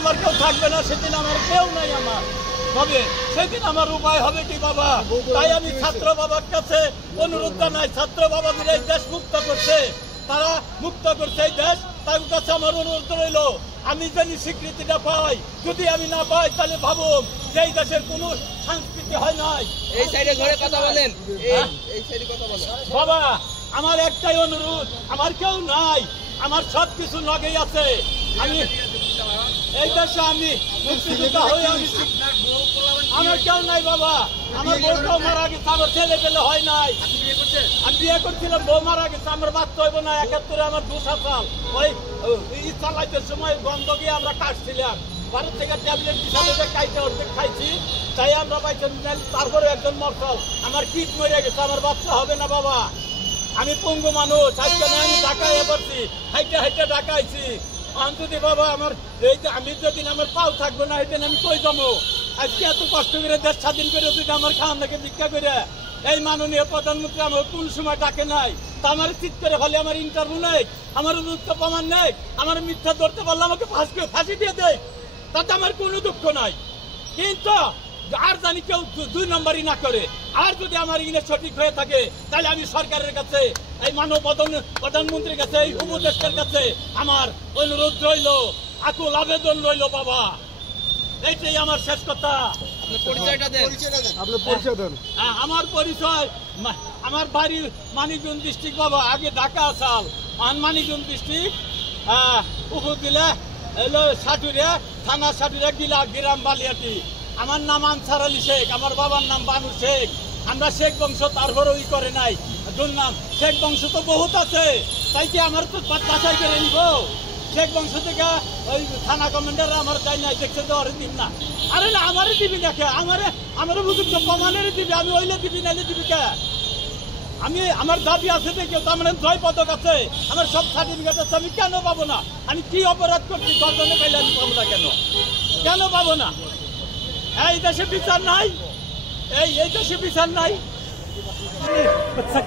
আমার কেউ থাকবে না, সেদিন আমার কেউ নাই আমার, তবে সেদিন আমার উপায় হবে কি বাবা? তাই আমি ছাত্র বাবার কাছে অনুরোধ জানাই, ছাত্র বাবাদের এই দেশ মুক্ত করছে, তারা মুক্ত করছে এই দেশ, তার কাছে আমার অনুরোধ রইল আমি যদি স্বীকৃতিটা পাই, যদি আমি না পাই তাহলে ভাবুন যে এই দেশের কোনো সংস্কৃতি হয় নাই। এই সাইডে ঘরে কথা বলেন, এই সাইডে কথা বলেন। বাবা আমার একটাই অনুরোধ, আমার কেউ নাই, আমার সব কিছু লগেই আছে, আমি এই দেশে আমি মুক্তিযোদ্ধা হয়ে আমি আমার কেউ নাই বাবা, আমার বউটাও মারা গেছে, আমার ছেলে পেলে হয় নাই, আমি বিয়ে করছিলাম, বউ মারা গেছে, আমার বাচ্চা হইব না, 71 আমার 2 সাল ওই চালাইতে সময় গন্ধ গিয়ে আমরা কাটছিলাম, ভারত থেকে ট্যাবলেট হিসাবে খাইতে অর্ধেক খাইছি, তাই আমরা পাইছেন, তারপরে একজন মরছাল আমার কিট মরে গেছে, আমার বাচ্চা হবে না বাবা, আমি পঙ্গু মানুষ, আজকে না আমি ঢাকায় পারছি, হাইটে হাইটে ঢাকাইছি, যদি বাবা আমার এই যে আমি যেদিন আমার পাও থাকবো না সেদিন আমি কই যাবো? আজকে এত কষ্ট করে দেশ স্বাধীন করে যদি আমার খাওয়ান থেকে ভিক্ষা করে এই মাননীয় প্রধানমন্ত্রী আমার কোন সময় ডাকে নাই, তা আমার চিৎ করে ফলে আমার ইন্টারভিউ নেই, আমার উচ্চ প্রমাণ নেই, আমার মিথ্যা ধরতে পারলে আমাকে ফাঁসি দিয়ে দেয়, তাতে আমার কোনো দুঃখ নাই, কিন্তু আর জানি কেউ 2 নম্বরই না করে, আর যদি আমার ইংরেজ সঠিক হয়ে থাকে তাহলে আমি সরকারের কাছে, এই মানব প্রধানমন্ত্রীর কাছে, এই উপদেষ্টার কাছে আমার অনুরোধ রইল, আকুল আবেদন রইল বাবা, এইটাই আমার শেষ কথা। পরিচয়টা দেন, আপনার পরিচয় দেন। আমার পরিচয়, আমার বাড়ি মানিকগঞ্জ ডিস্ট্রিক্ট বাবা, আগে ঢাকা আসাল, মানিকগঞ্জ ডিস্ট্রিক্ট, উপজেলা এলো সাটুরিয়া, থানা সাটুরিয়া, গ্রাম বালিয়াটি। আমার নাম আনসার আলী শেখ, আমার বাবার নাম বানু শেখ, আমরা শেখ বংশ, তারপরেও ই করে নাই, নাম শেখ বংশ তো বহুত আছে, তাই কি আমার তো বাছাই করে নিব? শেখ বংশ থেকে ওই থানা কমান্ডার আমার তাই নাই, দেখছে তো ওরে দিব না, আরে না আমারই দিবি দেখে, আমারও বুঝুক প্রমাণের দিবি, আমি ওইলে দিবি নাইলে দিবি কে? আমি আমার দাবি আছে দেখে, তার মানে জয় পদক আছে, আমার সব সার্টিফিকেট আছে, আমি কেন পাবো না? আমি কি অপরাধ করছি 10 জনে পাইলে আমি পাবো না কেন? কেন পাবো না? এই দেশে বিচার নাই, এই দেশে বিচার নাই,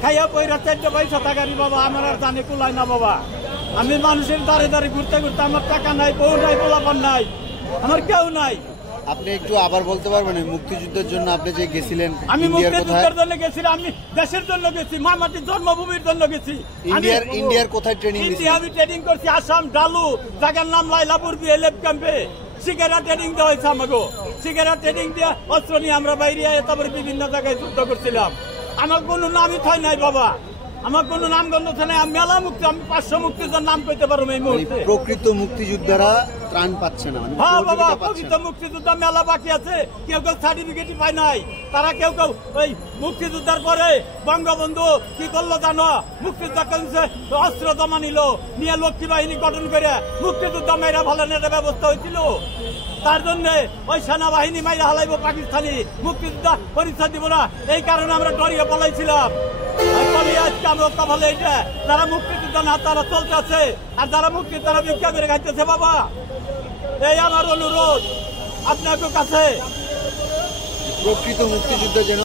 খাইয়া পয়রা 4 পয়সা টাকারি বাবা, আমার আর জানে কুলাই না বাবা, আমি মানুষের দাঁড়ে দাঁড়ে ঘুরতে ঘুরতে আমার টাকা নাই, বউ নাই, পোলাপান নাই, আমার কেউ নাই। আপনি একটু আবার বলতে পারবেন মুক্তিযুদ্ধের জন্য আপনি যে গেছিলেন? আমি মুক্তিযুদ্ধের জন্য গেছিলাম, আমি দেশের জন্য গেছি, মা মাটির জন্মভূমির জন্য গেছি। ইন্ডিয়ার কোথায় ট্রেনিং? আমি ট্রেনিং করছি আসাম ডালু, জায়গার নাম লাইলাপুর বিএলএফ ক্যাম্পে, সিগারা ট্রেনিং দেওয়া হয়েছে আমাকে, সিগারা ট্রেনিং দিয়ে অস্ত্র নিয়ে আমরা বাইরে তারপরে বিভিন্ন জায়গায় যুদ্ধ করছিলাম, আমার কোনো নামই হয় নাই বাবা, আমার কোনো নামগন্ধ নাই, আমি মেলা মুক্তি, আমি 500 মুক্তিযোদ্ধার নাম পেতে পারবো এই মুহূর্তে। প্রকৃত মুক্তিযোদ্ধারা ত্রাণ পাচ্ছে না? হ্যাঁ বাবা, প্রকৃত মুক্তিযোদ্ধা মেলা বাকি আছে, কেউ কেউ সার্টিফিকেটই পায় নাই, তারা কেউ কেউ ওই মুক্তিযোদ্ধার পরে বঙ্গবন্ধু কি করলো জানো? মুক্তিযোদ্ধা অস্ত্র জমা নিয়ে লক্ষ্মী বাহিনী গঠন করে মুক্তিযোদ্ধা মেয়েরা ভালো নেওয়ার ব্যবস্থা হয়েছিল, তার জন্য ওই সেনাবাহিনী মাইরা হালাইবো পাকিস্তানি, মুক্তিযোদ্ধা পরিচয় দিব না, এই কারণে আমরা ডরিয়ে পালাইছিলাম। আজকে আমরা কপালে এটা যারা মুক্তিযোদ্ধা না তারা চলতে আছে, আর যারা মুক্তি তারা ভিক্ষা করে খাইতেছে বাবা, এই আমার অনুরোধ আপনাদের কাছে। প্রকৃত মুক্তিযুদ্ধ যেন